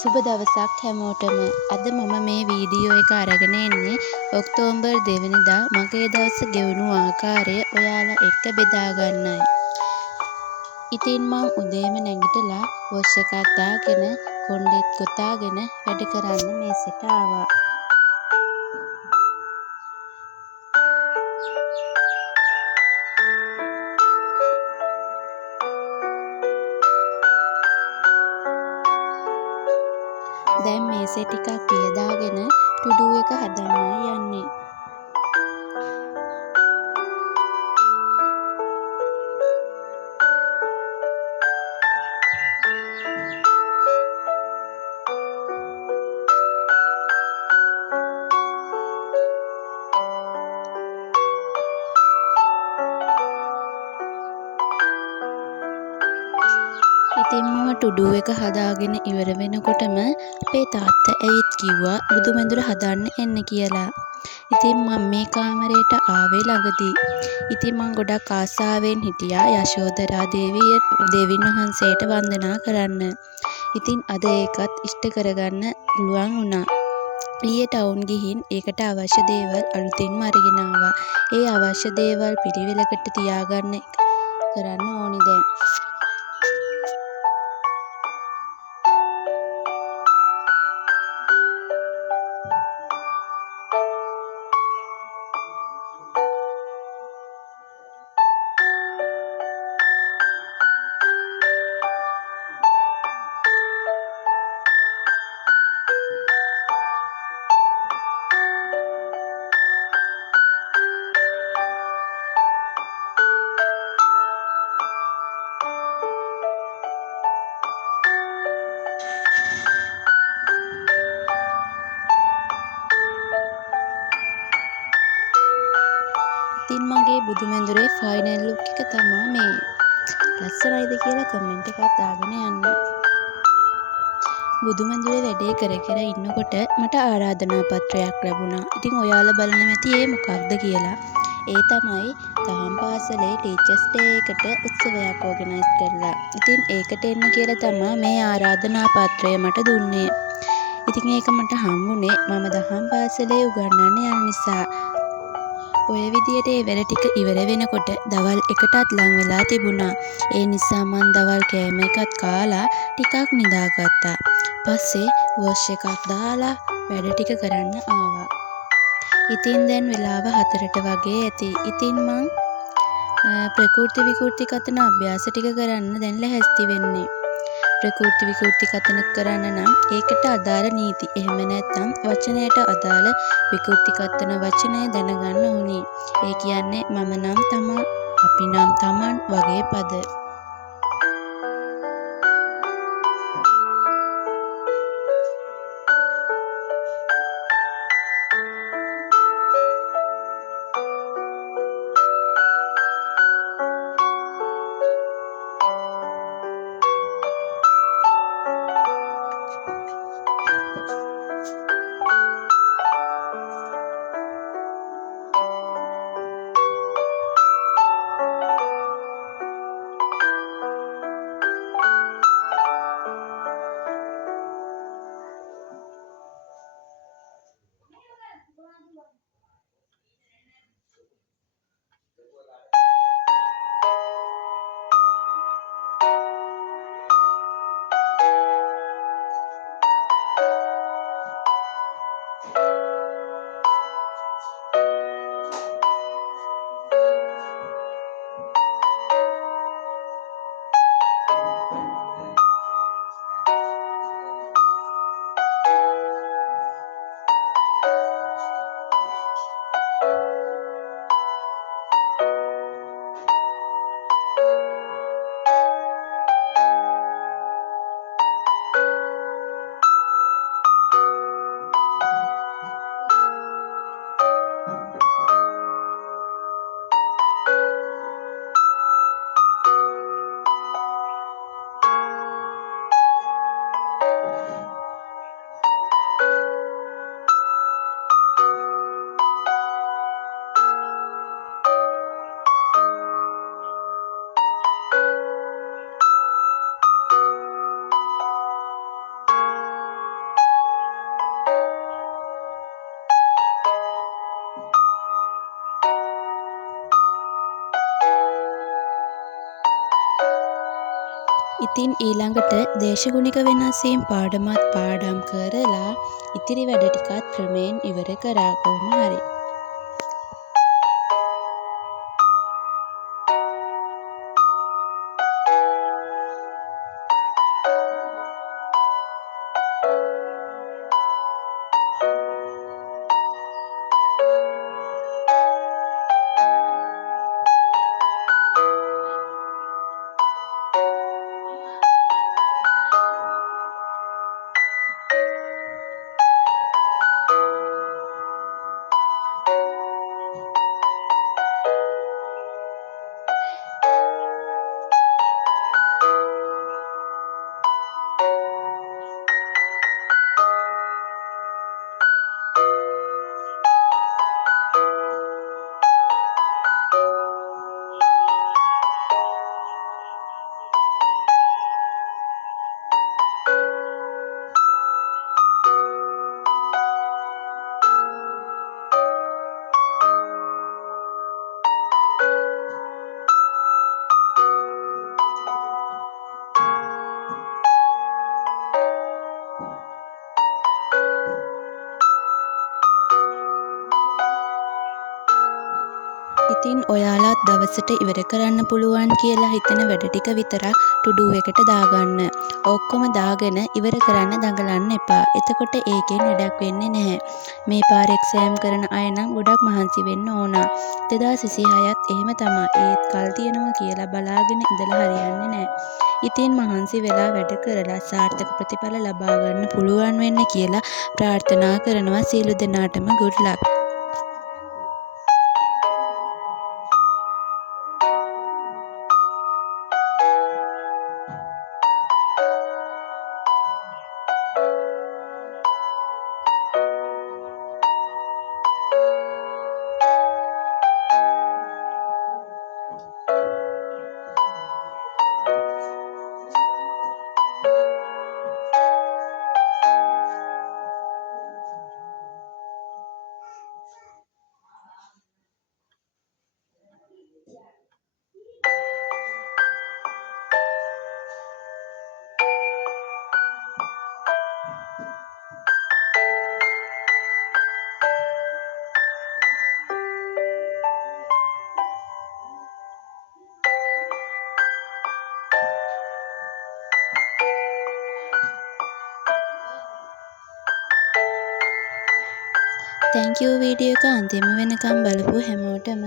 සුබ දවසක් හැමෝටම. අද මම මේ වීඩියෝ එක අරගෙන එන්නේ ඔක්තෝබර් 2 වෙනිදා මගේ දවස ගෙවුණු ආකාරය ඔයාලා එක්ක බෙදා ගන්නයි. ඉතින් මං උදේම නැගිටලා වොෂ් එකක් දාගෙන කොණ්ඩෙත් කොතාගෙන වැඩ කරන්න මේසෙට ආවා. දැන් මේසේ ටිකක් පියදාගෙන ටුඩු එක හදන්නයි යන්නේ. ඉතින් මම ටුඩු එක හදාගෙන ඉවර වෙනකොටම අපේ තාත්තා ඇවිත් කිව්වා බුදු මැදුර හදන්න එන්න කියලා. ඉතින් මම මේ කාමරයට ආවේ ළඟදී. ඉතින් මං ගොඩක් ආසාවෙන් හිටියා යශෝදරා දේවීන් වහන්සේට වන්දනා කරන්න. ඉතින් අද ඒකත් ඉෂ්ට කරගන්න පුළුවන් වුණා. ඊයේ ටවුන් ගිහින් ඒකට අවශ්‍ය දේවල් අලුතින්ම අරගෙන ආවා. ඒ අවශ්‍ය දේවල් පිළිවෙලකට තියාගන්න කරන්න ඕනි දැන්. ඉතින් මගේ බුදු මැදුරේ ෆයිනල් ලුක් එක තමා මේ. ලස්සනයිද කියලා කමෙන්ට් එකක් දාගෙන යන්න. බුදු මැදුරේ වැඩේ කර කර ඉන්නකොට මට ආරාධනා පත්‍රයක් ලැබුණා. ඉතින් ඔයාලා බලන්න ඇති ඒ මොකක්ද කියලා. ඒ තමයි දහම් පාසලේ ටීචර්ස් ඩේ එකට උත්සවයක් ඕගනයිස් කරලා. ඉතින් ඒකට එන්න කියලා තමා මේ ආරාධනා පත්‍රය මට දුන්නේ. ඉතින් ඒක මට හම්බුනේ මම දහම් පාසලේ උගන්වන්න යන නිසා. ඔය විදියට ඒ වැඩ ටික ඉවර වෙනකොට දවල් එකටත් ලං වෙලා තිබුණා. ඒ නිසා මං දවල් කෑම එකත් කාලා ටිකක් නිදාගත්තා. පස්සේ වොෂ් එකක් දාලා වැඩ ටික කරන්න ආවා. ඉතින් දැන් වෙලාව 4ට වගේ ඇති. ඉතින් මං ප්‍රකෘති විකෘති කතන අභ්‍යාස ටික කරන්න දැන් ලැහැස්ති වෙන්නේ. ප්‍රකෘති විකෘති කතන කරන්න නම් ඒකට අදාළ නීති එහෙම නැත්නම් වචනයට අදාළ විකෘති කතන වචනය දැනගන්න ඕනේ. ඒ කියන්නේ මම නම් තමා, අපි නම් තමන් වගේ පද. ඉතින් ඊළඟට දේශගුණික වෙනස්වීම් පාඩමත් පාඩම් කරලා ඉතිරි වැඩ ටිකත් ක්‍රමයෙන් ඉවර කරා කොහොම හරි. ඉතින් ඔයාලත් දවසට ඉවර කරන්න පුළුවන් කියලා හිතන වැඩ ටික විතරක් to do එකට දාගන්න. ඔක්කොම දාගෙන ඉවර කරන්න දඟලන්න එපා. එතකොට ඒකෙන් වැඩක් වෙන්නේ නැහැ. මේ පාර එක්සෑම් කරන අය නම් ගොඩක් මහන්සි වෙන්න ඕන. 2026ත් එහෙම තමයි. ඒත් කල් තියනවා කියලා බලාගෙන ඉඳලා හරියන්නේ නැහැ. ඉතින් මහන්සි වෙලා වැඩ කරලා සාර්ථක ප්‍රතිඵල ලබා ගන්න පුළුවන් වෙන්න කියලා ප්‍රාර්ථනා කරනවා සියලු දෙනාටම good luck. Thank you video එක අන්තිම වෙනකම් බලපු හැමෝටම